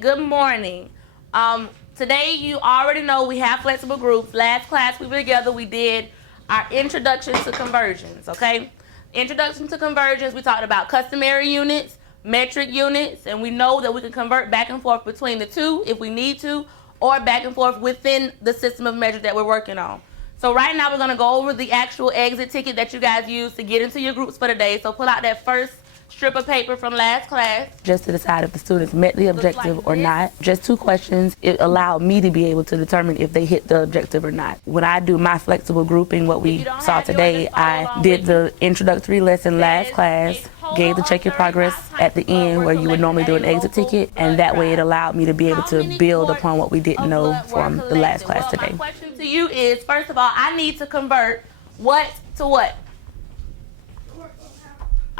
Good morning. Today you already know we have flexible groups. Last class we were together, we did our introduction to conversions, okay? Introduction to conversions, we talked about customary units, metric units, and we know that we can convert back and forth between the two if we need to, or back and forth within the system of measures that we're working on. So right now we're gonna go over the actual exit ticket that you guys use to get into your groups for the day. So pull out that first strip of paper from last class. Just to decide if the students met the objective or not. Just 2 questions. It allowed me to be able to determine if they hit the objective or not. When I do my flexible grouping, what we saw today, I did the introductory lesson last class, gave the check your progress at the end where you would normally do an exit ticket, and that way it allowed me to be able to build upon what we didn't know from the last class today. My question to you is, first of all, I need to convert what to what?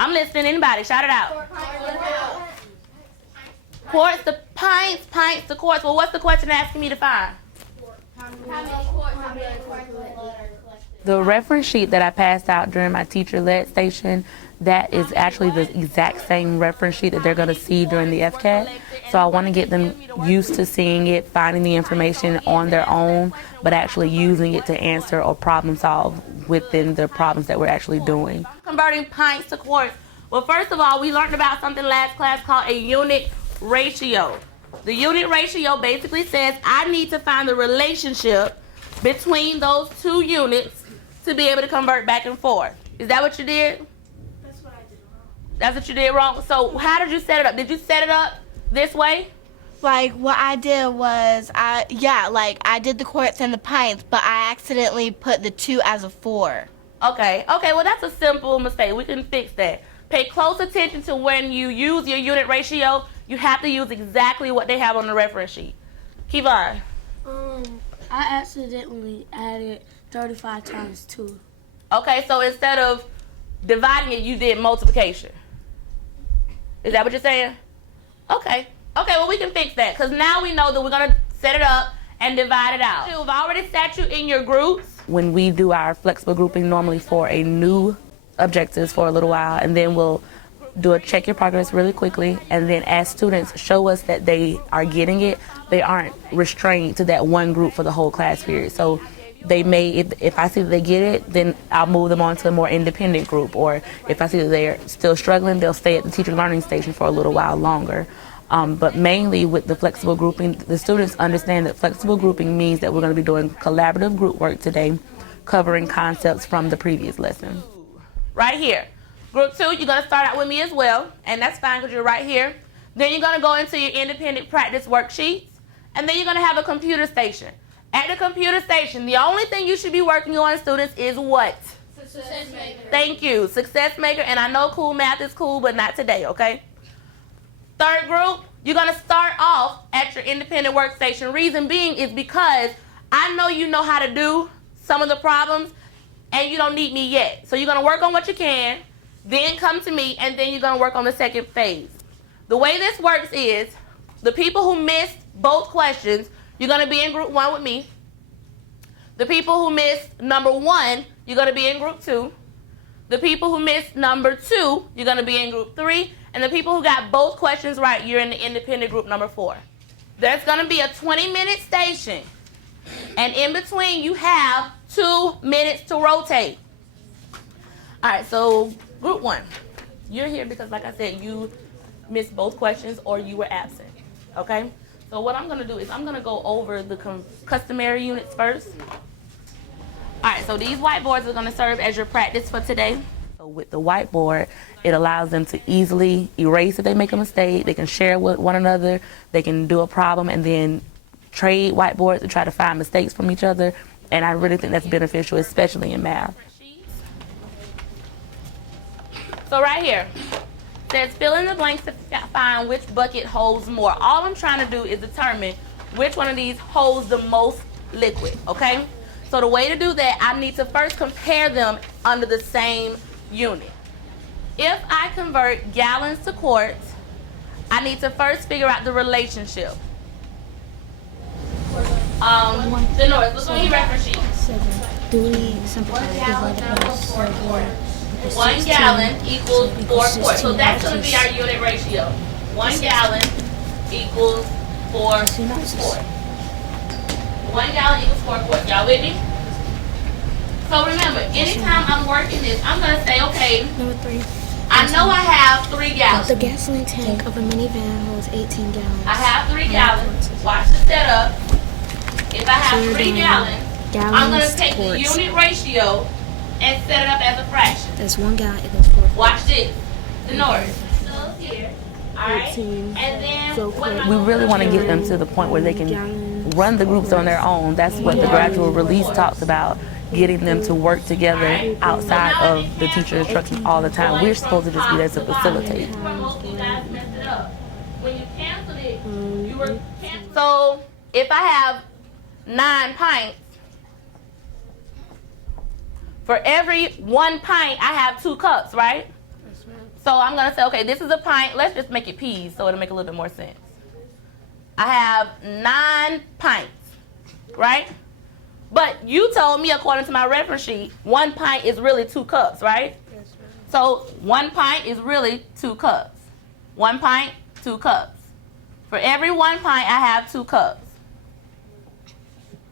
I'm listening. Anybody, shout it out. Quarts to pints, pints to quarts. Well, what's the question asking me to find? The reference sheet that I passed out during my teacher-led station, that is actually the exact same reference sheet that they're going to see during the FCAT. So I want to get them used to seeing it, finding the information on their own, but actually using it to answer or problem solve within the problems that we're actually doing. Converting pints to quarts. Well, first of all, we learned about something last class called a unit ratio. The unit ratio basically says I need to find the relationship between those 2 units to be able to convert back and forth. Is that what you did? That's what I did wrong. That's what you did wrong? So how did you set it up? Did you set it up this way? Like, what I did was, I did the quarts and the pints, but I accidentally put the 2 as a 4. Okay, well that's a simple mistake. We can fix that. Pay close attention to when you use your unit ratio, you have to use exactly what they have on the reference sheet. Kevon. I accidentally added 35 times 2. Okay, so instead of dividing it, you did multiplication. Is that what you're saying? Okay, well we can fix that because now we know that we're going to set it up and divide it out. We've already set you in your groups. When we do our flexible grouping normally for a new objectives for a little while, and then we'll do a check your progress really quickly, and then as students show us that they are getting it, they aren't restrained to that one group for the whole class period. So they may, if I see that they get it, then I'll move them on to a more independent group, or if I see that they're still struggling, they'll stay at the teacher learning station for a little while longer. But mainly with the flexible grouping, the students understand that flexible grouping means that we're going to be doing collaborative group work today, covering concepts from the previous lesson. Right here. Group 2, you're going to start out with me as well, and that's fine because you're right here. Then you're going to go into your independent practice worksheets, and then you're going to have a computer station. At the computer station, the only thing you should be working on, students, is what? Success maker. Thank you. Success maker, and I know cool math is cool, but not today, okay? Third group, you're going to start off at your independent workstation. Reason being is because I know you know how to do some of the problems, and you don't need me yet. So you're going to work on what you can, then come to me, and then you're going to work on the second phase. The way this works is the people who missed both questions, you're going to be in group 1 with me. The people who missed number 1, you're going to be in group 2. The people who missed number 2, you're going to be in group 3. And the people who got both questions right, you're in the independent group number 4. There's going to be a 20-minute station. And in between, you have 2 minutes to rotate. All right, so group 1. You're here because, like I said, you missed both questions or you were absent, okay? So what I'm going to do is I'm going to go over the customary units first. All right, so these whiteboards are going to serve as your practice for today. So with the whiteboard, it allows them to easily erase if they make a mistake. They can share with one another. They can do a problem and then trade whiteboards to try to find mistakes from each other, and I really think that's beneficial, especially in math. So right here, it says fill in the blanks to find which bucket holds more. All I'm trying to do is determine which one of these holds the most liquid, okay? So the way to do that, I need to first compare them under the same unit. If I convert gallons to quarts, I need to first figure out the relationship. Denora, look on your reference sheet. 3 simplified divided by 7. 1 gallon equals 4 quarts. So that's going to be our unit ratio. 1 gallon equals 4 Synopsis. quarts. 1 gallon equals 4 quarts. Y'all with me? So remember, anytime I'm working this, I'm going to say, okay, Number 3. I know I have 3 gallons. The gasoline tank of a minivan holds 18 gallons. I have 3 gallons. Watch the setup. If I have So 3 you're doing gallons, I'm going to gallons take the quarts. unit ratio and set it up as a fraction. That's 1 gallon equals 4 quarts. Watch this. The north. Here. Alright? 18. And then So what am I We gonna really do? want to get them to the point where they can Gallons. run the groups on their own. That's what the gradual release talks about, getting them to work together outside of the teacher instructions all the time. We're supposed to just be there to facilitate. Where most of you guys messed it up. When you canceled it, you were canceling. So if I have 9 pints, for every 1 pint, I have 2 cups, right? So I'm gonna say, okay, this is a pint. Let's just make it peas so it'll make a little bit more sense. I have 9 pints, right? But you told me, according to my reference sheet, 1 pint is really 2 cups, right? Yes, ma'am. So 1 pint is really 2 cups. 1 pint, 2 cups. For every 1 pint, I have 2 cups.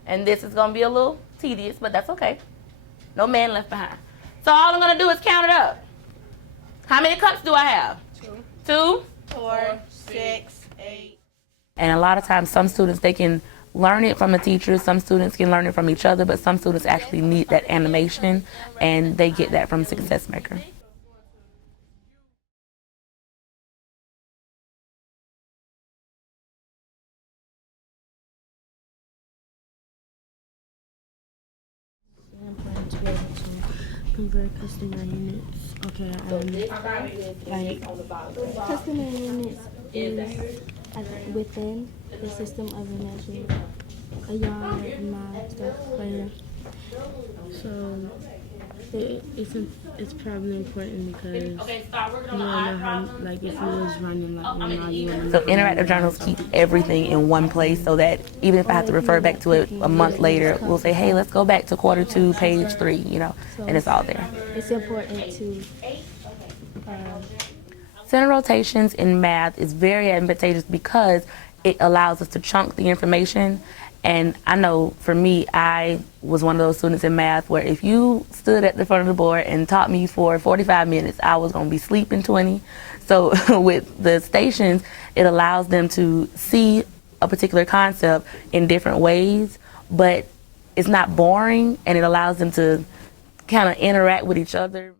And this is gonna be a little tedious, but that's okay. No man left behind. So all I'm gonna do is count it up. How many cups do I have? 2. 2? 4, 6, 8. And a lot of times, some students, they can learn it from a teacher. Some students can learn it from each other, but some students actually need that animation, and they get that from Success Maker. I'm planning to be able to convert customer units. Okay, like customer units is within the system of a measure, a yard, mile, stuff like that. So it's probably important because Okay, start working you on don't the know eye how, problem. like if it was running like 1 mile, you wouldn't So know. interactive journals keep everything in one place so that even if I have to refer back to it a month later, we'll say, hey, let's go back to quarter 2, page 3, you know, and it's all there. It's important to Center rotations in math is very advantageous because it allows us to chunk the information. And I know for me, I was one of those students in math where if you stood at the front of the board and taught me for 45 minutes, I was going to be sleeping 20. So with the stations, it allows them to see a particular concept in different ways, but it's not boring, and it allows them to kind of interact with each other.